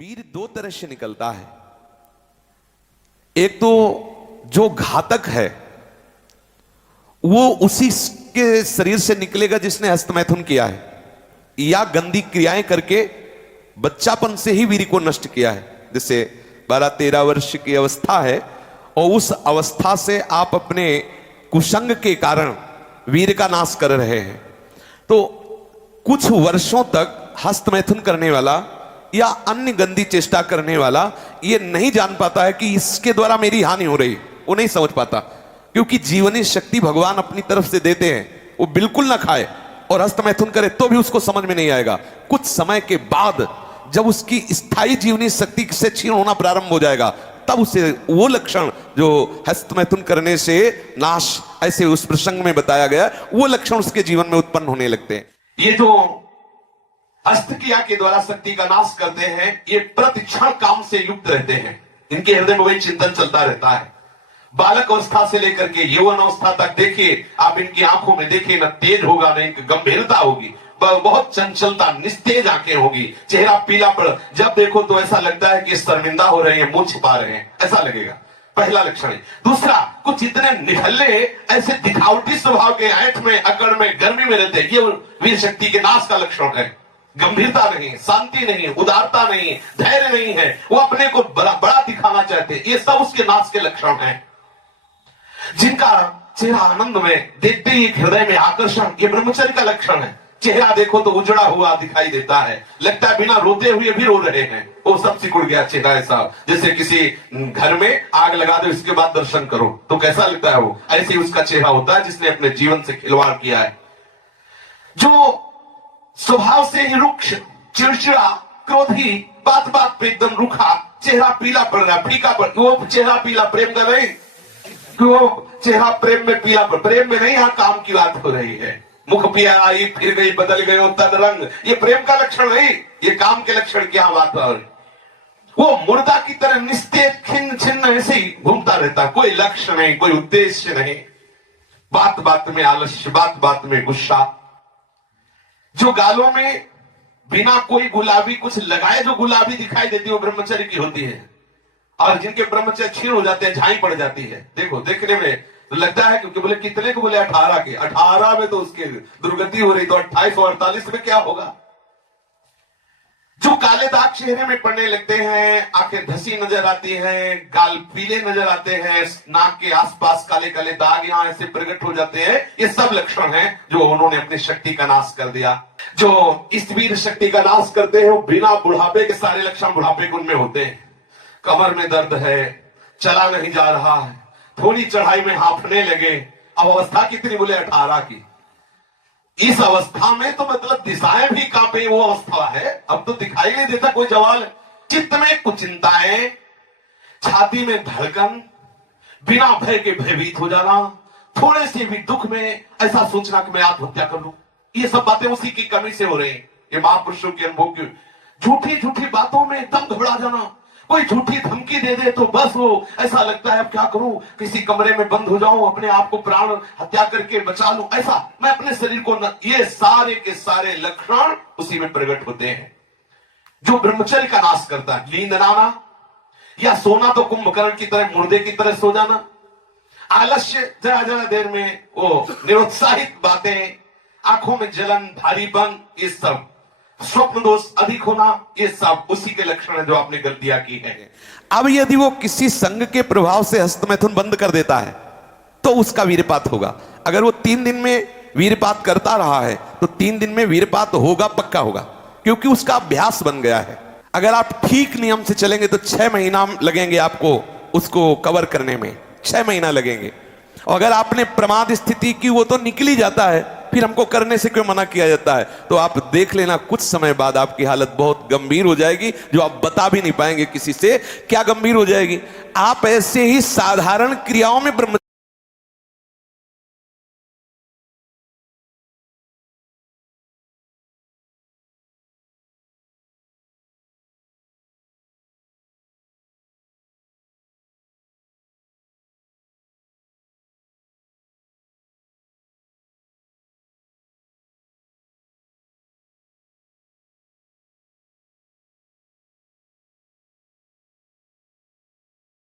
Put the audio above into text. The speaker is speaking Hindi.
वीर दो तरह से निकलता है। एक तो जो घातक है वो उसी के शरीर से निकलेगा जिसने हस्तमैथुन किया है या गंदी क्रियाएं करके बच्चापन से ही वीर को नष्ट किया है। जैसे 12-13 वर्ष की अवस्था है और उस अवस्था से आप अपने कुसंग के कारण वीर का नाश कर रहे हैं, तो कुछ वर्षों तक हस्तमैथुन करने वाला या अन्य गंदी चेष्टा करने वाला ये नहीं जान पाता है कि इसके द्वारा मेरी हानि हो रही, वो नहीं समझ पाता, क्योंकि जीवनी शक्ति भगवान अपनी तरफ से देते हैं। वो बिल्कुल ना खाए और हस्तमैथुन करे तो भी उसको समझ में नहीं आएगा। कुछ समय के बाद जब उसकी स्थायी जीवनी शक्ति से क्षीण होना प्रारंभ हो जाएगा, तब उसे वो लक्षण जो हस्तमैथुन करने से नाश ऐसे उस प्रसंग में बताया गया, वो लक्षण उसके जीवन में उत्पन्न होने लगते हैं। ये जो हस्त क्रिया के द्वारा शक्ति का नाश करते हैं, ये प्रतिक्षण काम से युक्त रहते हैं। इनके हृदय में वही चिंतन चलता रहता है। बालक अवस्था से लेकर के यौवन अवस्था तक देखिए आप, इनकी आंखों में देखिए न तेज होगा न एक गंभीरता होगी, बहुत चंचलता, निस्तेज आंखें होगी, चेहरा पीला पड़, जब देखो तो ऐसा लगता है कि शर्मिंदा हो रहे हैं, मुंह छिपा रहे हैं, ऐसा लगेगा। पहला लक्षण है। दूसरा, कुछ इतने निठल्ले ऐसे दिखावटी स्वभाव के, ऐठ में, अकड़ में, गर्मी में रहते हैं, ये वीर शक्ति के नाश का लक्षण है। गंभीरता नहीं, शांति नहीं, उदारता नहीं, धैर्य नहीं है, वो अपने को बड़ा दिखाना चाहते हैं, ये सब उसके नाश के लक्षण हैं। जिनका चेहरा आनंद में, देखते ही हृदय में आकर्षण, ये ब्रह्मचर्य का लक्षण है। चेहरा देखो तो उजड़ा हुआ दिखाई देता है, लगता है बिना रोते हुए भी रो रहे हैं, वो सब सिकुड़ गया चेहरा, ऐसा जैसे किसी घर में आग लगा दो, इसके बाद दर्शन करो तो कैसा लगता है, वो ऐसे ही उसका चेहरा होता है जिसने अपने जीवन से खिलवाड़ किया है। जो स्वभाव से ही रुक्ष, चिड़चिड़ा, क्रोधी, बात बात पे एकदम रूखा, चेहरा पीला पड़ रहा, फीका पड़, वो चेहरा पीला प्रेम का नहीं, वो चेहरा प्रेम में पीला पड़, प्रेम में नहीं, यहाँ काम की बात हो रही है। मुख पिया आई फिर गई, बदल गए तन रंग, ये प्रेम का लक्षण नहीं, ये काम के लक्षण क्या बात है। वो मुर्दा की तरह निस्तेज, खिन्न छिन्न ऐसे ही घूमता रहता, कोई लक्ष्य नहीं, कोई उद्देश्य नहीं, बात बात में आलस्य, बात बात में गुस्सा। जो गालों में बिना कोई गुलाबी कुछ लगाए जो गुलाबी दिखाई देती है, वो ब्रह्मचर्य की होती है। और जिनके ब्रह्मचर्य क्षीण हो जाते हैं, झाई पड़ जाती है, देखो देखने में तो लगता है, क्योंकि बोले कितने को, बोले 18 के, 18 में तो उसकी दुर्गति हो रही, तो 28 और 48 में क्या होगा। जो काले दाग चेहरे में पड़ने लगते हैं, आंखें धसी नजर आती हैं, गाल पीले नजर आते हैं, नाक के आसपास काले काले दाग यहां ऐसे प्रकट हो जाते हैं, ये सब लक्षण हैं जो उन्होंने अपनी शक्ति का नाश कर दिया। जो इस वीर शक्ति का नाश करते हैं, वो बिना बुढ़ापे के सारे लक्षण बुढ़ापे के उनमें होते हैं। कमर में दर्द है, चला नहीं जा रहा है, थोड़ी चढ़ाई में हांफने लगे, अब अवस्था कितनी, बोले 18 की। इस अवस्था में तो मतलब दिशाएं भी कांपे, वो अवस्था है, अब तो दिखाई नहीं देता कोई जवाल। चित्त में कुचिंताएं, छाती में धड़कन, बिना भय के भयभीत हो जाना, थोड़े से भी दुख में ऐसा सोचना कि मैं आत्महत्या कर लूं, ये सब बातें उसी की कमी से हो रही हैं। ये महापुरुषों के अनुभव की झूठी झूठी बातों में एकदम घबरा जाना, कोई झूठी धमकी दे दे तो बस वो ऐसा लगता है अब क्या करूं, किसी कमरे में बंद हो जाऊं, अपने आप को प्राण हत्या करके बचा लूं, ऐसा मैं अपने शरीर को न, ये सारे के सारे लक्षण उसी में प्रकट होते हैं। जो ब्रह्मचर्य का नाश करता है, नींद ना आना या सोना तो कुंभकर्ण की तरह, मुर्दे की तरह सो जाना, आलस्य, जरा जरा देर में वो निरुत्साहित बातें, आंखों में जलन, भारीपन, ये सब स्वप्न दोष अधिक होना, ये सब उसी के लक्षण है जो आपने गलतियां की है। अब यदि वो किसी संग के प्रभाव से हस्तमैथुन बंद कर देता है तो उसका वीरपात होगा। अगर वो 3 दिन में वीरपात करता रहा है तो 3 दिन में वीरपात होगा, पक्का होगा, क्योंकि उसका अभ्यास बन गया है। अगर आप ठीक नियम से चलेंगे तो 6 महीना लगेंगे आपको उसको कवर करने में, 6 महीना लगेंगे। और अगर आपने प्रमाद स्थिति की, वो तो निकल ही जाता है, फिर हमको करने से क्यों मना किया जाता है। तो आप देख लेना, कुछ समय बाद आपकी हालत बहुत गंभीर हो जाएगी, जो आप बता भी नहीं पाएंगे किसी से क्या गंभीर हो जाएगी। आप ऐसे ही साधारण क्रियाओं में ब्रह्म